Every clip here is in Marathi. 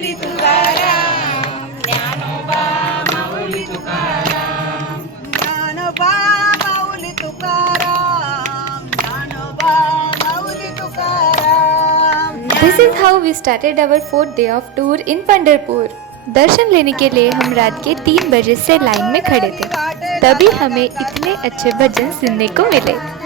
Mauli Tukaram Dnyanoba Mauli Tukaram. Dnyanoba Mauli Tukaram Dnyanoba Mauli Tukaram. This is how we started our fourth day of tour in Pandharpur. दर्शन लेने के लिए हम रात के तीन बजे से लाइन में खड़े थे। तभी हमें इतने अच्छे भजन सुनने को मिले।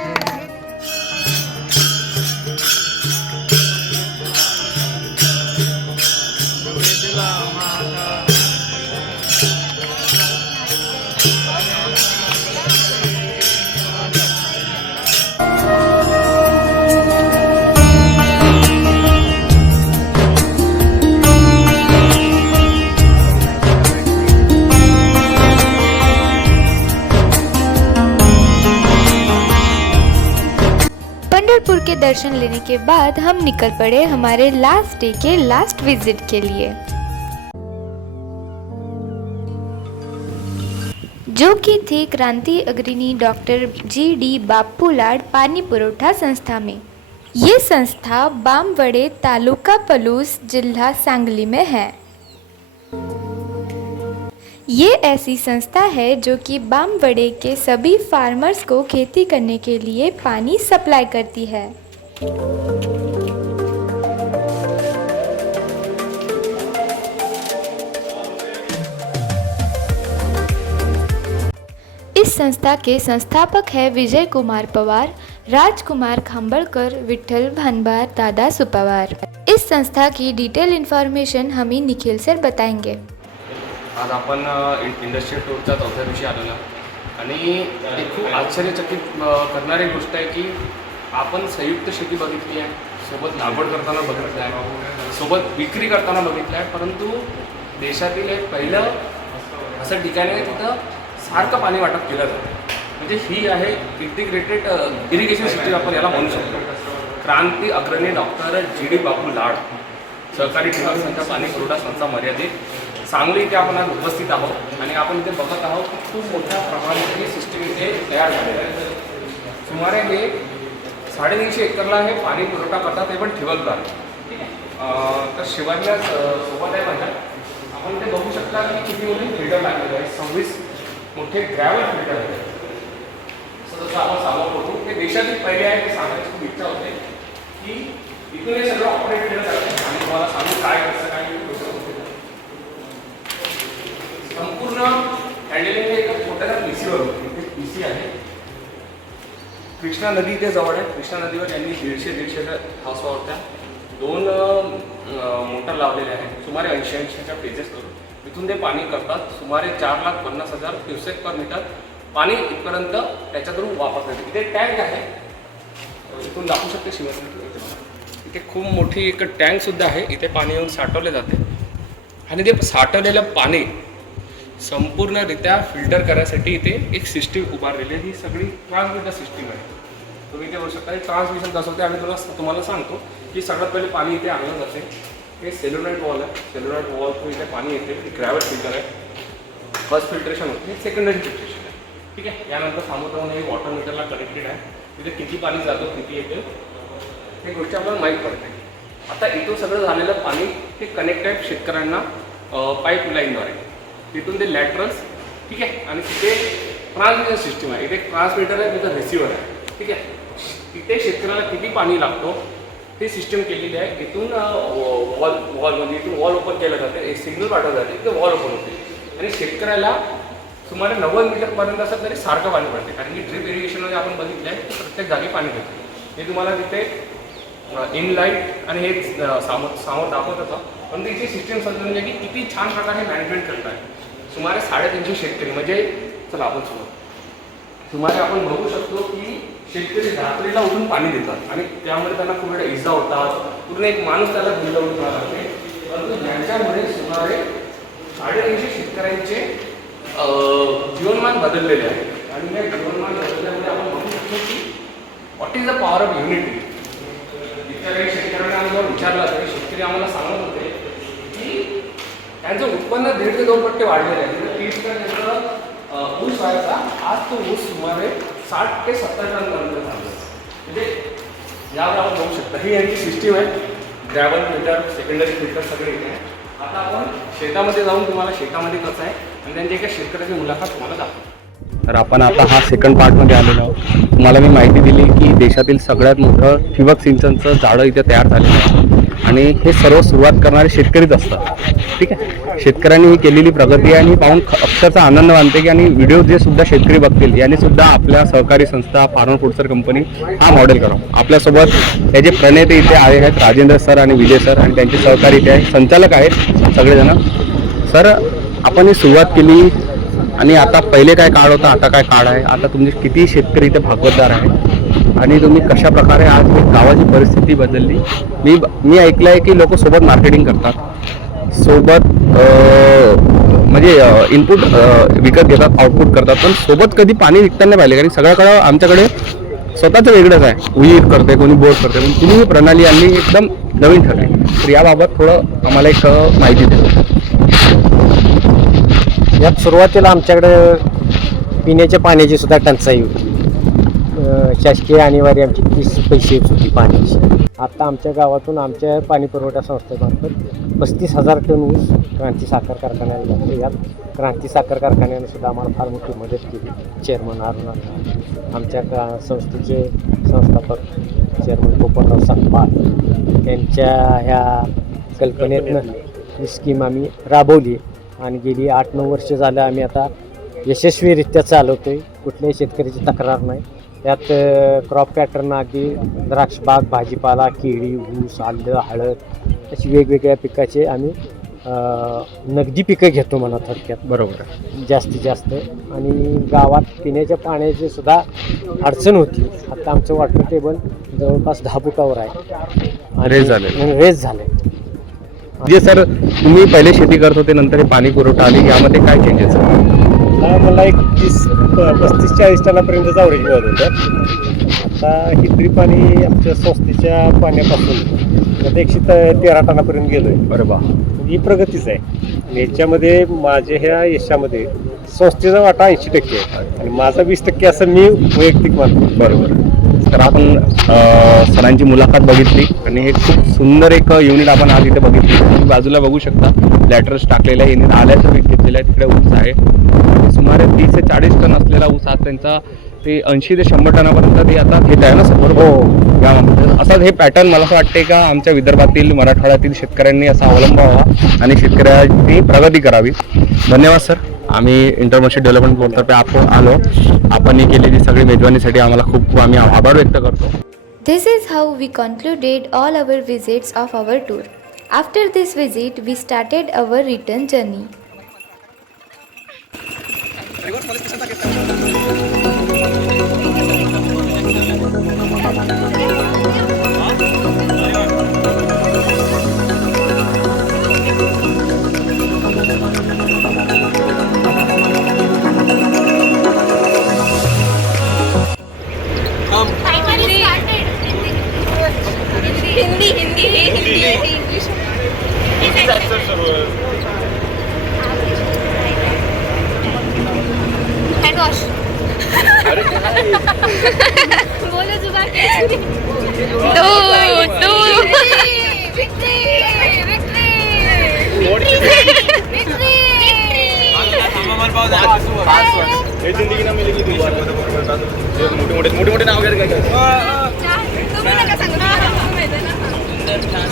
पंढरपुर के दर्शन लेने के बाद हम निकल पड़े हमारे लास्ट डे के लास्ट विज़िट के लिए। जो कि थी क्रांति अग्रणी डॉक्टर जी डी बापूलाड पानी पुरवठा संस्था में। ये संस्था बामवड़े तालुका पलूस जिला सांगली में है। ये ऐसी संस्था है जो कि बामवड़े के सभी फार्मर्स को खेती करने के लिए पानी सप्लाई करती है। इस संस्था के संस्थापक है विजय कुमार पवार, राजकुमार खांबड़कर विठल भानबार, दादा सुपवार। इस संस्था की डिटेल इन्फॉर्मेशन हमें निखिल सर बताएँगे। आज आपण इन- इंडस्ट्रियल टूरच्या चौथ्या दिवशी आलेलो. आणि एक खूप आश्चर्यचकित करणारी गोष्ट आहे की आपण संयुक्त शेती बघितली आहे सोबत लागवड करताना बघितलं आहे सोबत विक्री करताना बघितलं आहे परंतु देशातील एक पहिलं असं ठिकाण आहे तिथं सारखं पाणी वाटप केलं जातं. म्हणजे ही आहे इंटिग्रेटेड इरिगेशन सिस्टीम आपण याला म्हणू शकतो. क्रांती अग्रणी डॉक्टर जी डी बापू लाड सहकारी ठिकाण संस्था पाणी पुरवठा संस्था मर्यादित. सांगली इथे आपण आज उपस्थित आहोत आणि आपण इथे बघत आहोत की खूप मोठ्या प्रमाणात ही सिस्टीम इथे तयार झालेली आहे. सुमारे हे साडेतीनशे एकरला हे पाणी पुरवठा करतात ते पण ठिबकद्वारे ठीक आहे तर शिवाजीला सोबत आहे माझ्या आपण इथे बघू शकता की किती मोठे फिल्टर लागलेले आहे सव्वीस मोठे ग्रॅव्हल फिल्टर आहेत. असं जसं आपण सांगत बघू हे देशातील पहिले आहे हे सांगायची खूप इच्छा होते की इथून हे सगळं ऑपरेट केलं जातं. आणि तुम्हाला सांगू काय कसं काय गोष्ट होते. संपूर्ण हँडलिंग हे एका छोट्याशा पीसीवर होती ते पीसी आहे. कृष्णा नदी इथे जवळ आहे. कृष्णा नदीवर यांनी दीडशे दीडशेच्या हाऊस वावरत्या दोन मोटर लावलेले आहेत. सुमारे ऐंशी ऐंशीच्या पेजेस करून. इथून ते पाणी करतात. सुमारे चार लाख पन्नास हजार क्युसेक पर मीटर पाणी इथपर्यंत त्याच्यातून वापरतात इथे टँक आहे. इथून दाखवू शकते शिवसेना इथे खूप मोठी एक टँक सुद्धा आहे. इथे पाणी येऊन साठवले जाते. आणि ते साठवलेलं पाणी संपूर्णरित्या फिल्टर करण्यासाठी इथे एक सिस्टीम उभारलेली आहे. ही सगळी ट्रान्समिटर सिस्टीम आहे. तुम्ही इथे बघू शकता ट्रान्समिशन कसं होते आणि तुला तुम्हाला सांगतो की सगळ्यात पहिले पाणी इथे आणलं जाते. हे सेल्युलाईट वॉल आहे. सेल्युलाइट वॉल थ्रू इथे पाणी येते. ग्रॅव्हल फिल्टर आहे. फर्स्ट फिल्ट्रेशन होते. हे सेकंडरी फिल्ट्रेशन आहे. ठीक आहे? यानंतर समोर हे वॉटर मीटरला कनेक्टेड आहे. तिथे किती पाणी जातं किती येते हे गोष्टी आपल्याला माहीत पडते. आता इथून सगळं झालेलं पाणी हे कनेक्ट आहे शेतकऱ्यांना पाईपलाईनद्वारे तिथून ते लॅटरल्स ठीक आहे? आणि तिथे ट्रान्समिशन सिस्टीम आहे. इथे ट्रान्समीटर आहे तिथं रिसिव्हर आहे. ठीक आहे? तिथे शेतकऱ्याला किती पाणी लागतो ती सिस्टम केलेली आहे. इथून वॉल वॉल म्हणजे इथून वॉल ओपन केलं जातं. एक सिग्नल पाठवलं जाते. तिथे वॉल ओपन होते. आणि शेतकऱ्याला सुमारे नव्वद मीटरपर्यंत असं तरी सारखं पाणी पडते. कारण की ड्रिप इरिगेशनमध्ये आपण बघितलं आहे की प्रत्येक जागी पाणी पडते हे तुम्हाला तिथे इन लाइट आणि हे सामोर सामोर दाखवत होतं. पण तिची सिस्टीम समजून घ्या की किती छान प्रकारे मॅनेजमेंट करत आहे सुमारे साडेतीनशे शेतकरी. म्हणजे चला आपण सुरू. सुमारे आपण बघू शकतो की शेतकरी रात्रीला उठून पाणी देतात आणि त्यामुळे त्यांना पूर्ण इजा होतात पूर्ण एक माणूस त्याला गुंतवून लागते परंतु यांच्यामुळे सुमारे साडेतीनशे शेतकऱ्यांचे जीवनमान बदललेले आहे. आणि या जीवनमान बदलल्यामुळे आपण बघू शकतो की what is the power of unity इतर काही शेतकऱ्यांना आम्हाला विचारलं विचारला तरी शेतकरी आम्हाला सांगत होते. त्यांचं उत्पन्न दीड ते दोन पट्टे वाढलेले आहे म्हणजे तीस टन ऊस व्हायचा आज तो ऊस सुमारे साठ ते सत्तर टन पर्यंत झाला. म्हणजे यावर आपण बघू शकता ही यांची सिस्टीम आहे. ग्रॅव्हल फिल्टर सेकंडरी फिल्टर सगळे इथे आहे. आता आपण शेतामध्ये जाऊन तुम्हाला शेतामध्ये कसं आहे आणि त्यांच्या एका शेतकऱ्याची मुलाखत तुम्हाला दाखवतो. तर आपण आता हा सेकंड पार्टमध्ये आलेलो आहोत. तुम्हाला मी माहिती दिली की देशातील सगळ्यात मोठं ठिबक सिंचनचं जाळं इथे तयार झालेलं आहे. आणि हे सर्व सुरुवात करणारे शेतकरीच असतात. ठीक आहे? शेतकऱ्यांनी ही केलेली प्रगती आहे आणि पाहून अक्षरचा आनंद मानते की आणि व्हिडिओ जे सुद्धा शेतकरी बघतील यांनी सुद्धा आपल्या सहकारी संस्था फार्मर फूडसर कंपनी हा मॉडेल करावा. आपल्यासोबत त्याचे प्रणेते इथे आले आहेत राजेंद्र सर आणि विजय सर आणि त्यांचे सहकारी इथे आहेत संचालक आहेत सगळेजण. सर आपण ही सुरुवात केली आणि आता पहिले काय काळ होता आता काय काळ आहे? आता तुमचे किती शेतकरी इथे भागवतदार आहेत? आणि तुम्ही कशा प्रकारे आज गावाची परिस्थिती बदलली? मी मी ऐकलं आहे की लोक सोबत मार्केटिंग करतात. सोबत म्हणजे इनपुट विकत घेतात आउटपुट करतात. पण सोबत कधी पाणी विकताना नाही पाहिले कारण सगळ्याकडं आमच्याकडे स्वतःचं वेगळंच आहे. विहीर करते कोणी बोर करते पण तुम्ही ही प्रणाली आणली एकदम नवीन ठरली. तर याबाबत थोडं आम्हाला एक माहिती द्या. यात सुरुवातीला आमच्याकडे पिण्याच्या पाण्याची सुद्धा टंचाई होती. शासकीय आणीवारी आमची तीस पैसे होती पाण्याची. आता आमच्या गावातून आमच्या पाणी पुरवठा संस्थेमार्फत पस्तीस हजार टन ऊस क्रांती साखर कारखान्याला जातो यात क्रांती साखर कारखान्याने सुद्धा आम्हाला फार मोठी मदत केली. चेअरमन अरुण आमच्या का संस्थेचे संस्थापक चेअरमन गोपनराव सांगपाल यांच्या ह्या कल्पनेतनं ही स्कीम आम्ही राबवली आणि गेली आठ नऊ वर्ष झालं आम्ही आता यशस्वीरित्या चालवतो आहे कुठल्याही शेतकऱ्याची तक्रार नाही. त्यात क्रॉप पॅटर्न अगदी द्राक्षबाग भाजीपाला केळी ऊस आलं हळद अशी वेगवेगळ्या पिकाचे आम्ही नगदी पिकं घेतो म्हणा थोडक्यात. बरोबर. जास्तीत जास्त. आणि गावात पिण्याच्या पाण्याची सुद्धा अडचण होती. आता आमचं वॉटर टेबल जवळपास दहा फुटावर आहे. Raise झालंय. रेस झालंय. जे सर तुम्ही पहिले शेती करत होते नंतर हे पाणी पुरवठा आली यामध्ये काय चेंजेस हा मला एक तीस पस्तीस चाळीस टनापर्यंत ॲव्हरेज मिळत होतं. आता ही ट्रीप आणि आमच्या संस्थेच्या पाण्यापासून आता एकशे त- तेरा टनापर्यंत गेलो आहे बरं बा ही प्रगतीच आहे. याच्यामध्ये माझ्या ह्या यशामध्ये संस्थेचा वाटा ऐंशी टक्के आहे. आणि माझा वीस टक्के असं मी वैयक्तिक मानतो. बरोबर. तर आपण सरांची मुलाखत बघितली आणि हे खूप सुंदर एक युनिट आपण आज इथे बघितली. तुम्ही बाजूला बघू शकता. लॅटर्स टाकलेलं आहे युनिट आल्याचं पीक घेतलेलं आहे. तिकडे ऊस आहे. सुमारे तीस ते चाळीस टन असलेला ऊस आज त्यांचा ते ऐंशी ते शंभर टनापर्यंत ते आता घेत आहे ना सर? बरोबर? हो. असंच हे पॅटर्न मला असं वाटते का आमच्या विदर्भातील मराठवाड्यातील शेतकऱ्यांनी असा अवलंबावा आणि शेतकऱ्यांची प्रगती करावी. धन्यवाद सर. आम्ही इंटरमेशन डेव्हलपमेंट बोलतर्फे आपण आलो. आपण केलेली सगळी मेजवानीसाठी आम्हाला खूप खूप आम्ही आभार व्यक्त करतो. This is how we concluded all our visits of our tour after this visit we started our return journey Hindi Hindi English hand wash बोलो जुबान दो दो मोठे मोठे नाव वगैरे काय सुंदर बहुत सुंदर खराब आहे तुमचा नाही तुमचा acting खराब आहे.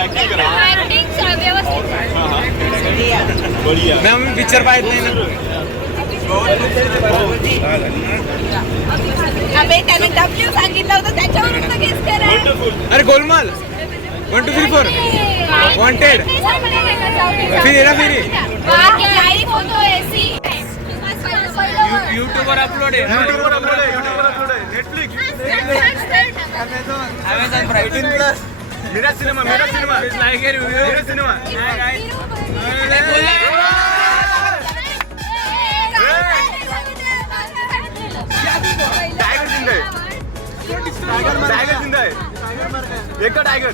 Acting व्यवस्थित आहे. ना मी पिक्चर पाहत नाही ना. त्याने डब्ल्यू सांगितलं होतं त्याच्यावरून तर गेस करा अरे Golmaal. One two three four Wanted. फिर फेरी. युट्यूबवर अपलोड आहे युट्यूबवर अपलोड आहे. युट्यूबवर अपलोड आहे नेटफ्लिक्स अमेझॉन प्राईम प्लस मेरा सिनेमा मेरा सिनेमा मेरा सिनेमा एक का टाइगर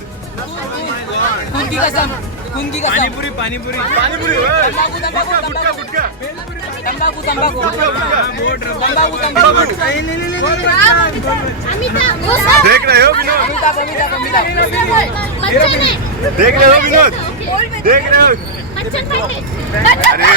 कुंदी कसं पाणीपुरी पाणीपुरी. पाणीपुरी तंबाखू तंबाखू तंबाखू. तंबाखू. तंबाखू. देख रहे हो विनोद देख रहे हो विनोद देख रहे हो अरे.